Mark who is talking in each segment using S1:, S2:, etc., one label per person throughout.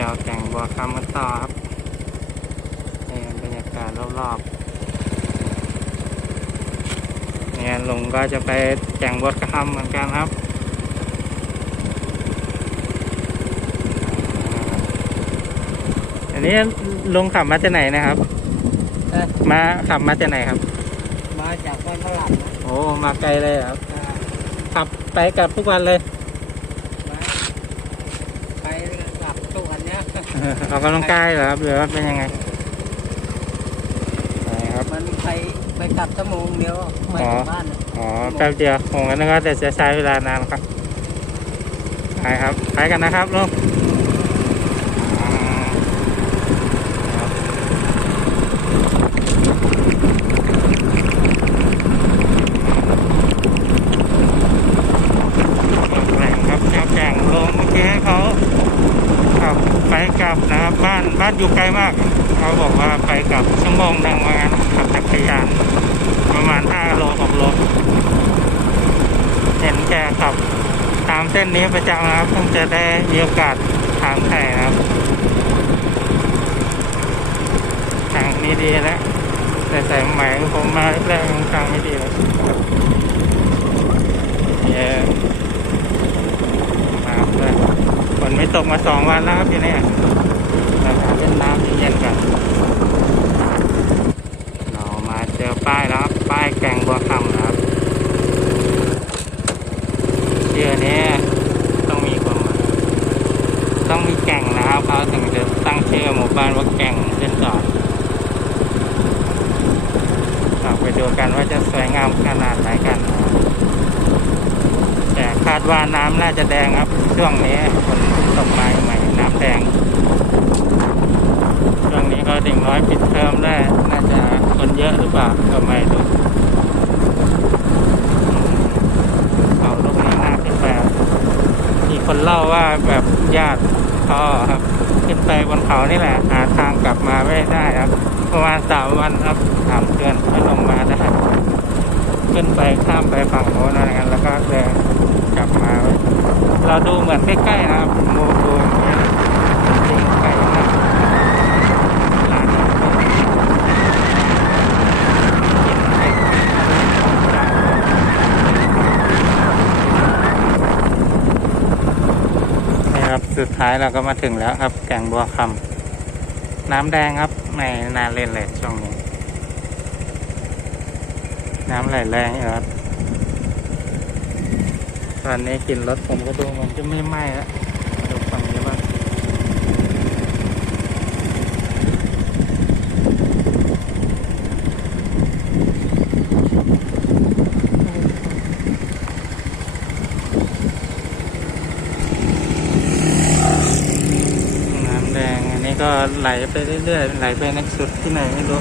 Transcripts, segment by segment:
S1: ที่ยวแก่งบัวคำกันต่อครับนี่บรรยากาศรอบๆเนี่ยลุงก็จะไปแก่งบัวคำเหมือนกันครับอันนี้ลุงขับมาจากไหนนะครับ
S2: เอ้ย
S1: มาขับมาจากไหนครับ
S2: มาจากบ้านฝรั่งนะ
S1: โอ้มาไกลเลยเหรอครับ
S2: อ่า
S1: ขับไปกลับทุกวันเลย
S2: มาไปกลับทุกวันเนี้ย
S1: ออกกำลังกายเหรอครับหรือว่าเป็นยังไงไหนครับ
S2: มันไปไปกลับชั่วโมงเดียวไม่ถึงบ้านน่ะ
S1: อ๋อแป๊บเดียวผมก็นึกว่าแต่จะใช้เวลานานครับไปครับไปกันนะครับลุงอืมครับแข่งครับแข่งแข่งลงเมื่อกี้ให้เขาขับไป กลับนะครับบ้านบ้านอยู่ไกลมาก เขาบอกว่าไปกลับชั่วโมงหนึ่งว่างั้นขับจักรยานประมาณ5โล6โลเห็นแกขับตามเส้นนี้ประจำนะครับเพิ่งจะได้มีโอกาสถามไถ่นะครับทางนี้ดีแล้วแต่ใส่ใหม่ผมมาแรกทางไม่ดีเลยเย้มาเลยฝนไม่ ตกมาสองวันแล้วครับที่นี่เราหาเล่นน้ำเย็นกัน เรามาเจอป้ายแล้วครับ ป้ายแกงบัวคำครับเชื่อนี้ต้องมีความหมายต้องมีแก่งนะครับเขาถึงจะตั้งชื่อหมู่บ้านว่าแก่งขึ้นก่อเราไปดูกันว่าจะสวยงามขนาดไหนกันแต่คาดว่าน้ำน่าจะแดงครับช่วงนี้ฝน ตกมาใหม่น้ำแดงช่วงนี้ก็เด็กน้อยปิดเทอมได้วน่าจะคนเยอะหรือเปล่าก็ไม่รู้เขาลูกนี้น่าขึ้นไปมีคนเล่าว่าแบบญาติพ่อครับขึ้นไปบนเขานี่แหละ หาทางกลับมาไม่ได้ครับประมาณสามวันครับสามเดือนไม่ลงมาได้ขึ้นไปข้ามไปฝั่งโน้นอะไรกันแล้วก็เดินกลับมา เราดูเหมือนใกล้ๆนะครับดูดูอย่างเงี้ยจริงๆไกลมาก ร้านกินให้นี่ครับ สุดท้ายเราก็มาถึงแล้วครับ แก่งบัวคำน้ำแดงครับไม่น่าเล่นเลยช่วงนี้ น้ำไหลแรงครับ ตอนนี้กินรถผมก็ดูมันจะไม่ไหม้แล้วดูฝั่งนี้บ้าง น้ำแดงอันนี้ ก็ไหลไปเรื่อยๆไหลไปนักสุดที่ไหนไม่รู้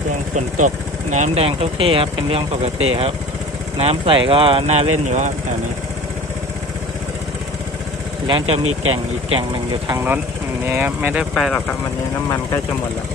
S1: เรื่องฝนตกน้ำแดงทุกที่ครับ เป็นเรื่องปกติครับ น้ำใสก็น่าเล่นอยู่ครับแถวนี้แล้วจะมีแก่งอีกแก่งหนึ่งอยู่ทางโน้นอันนี้ไม่ได้ไปหรอกครับวันนี้น้ำมันใกล้จะหมดแล้ว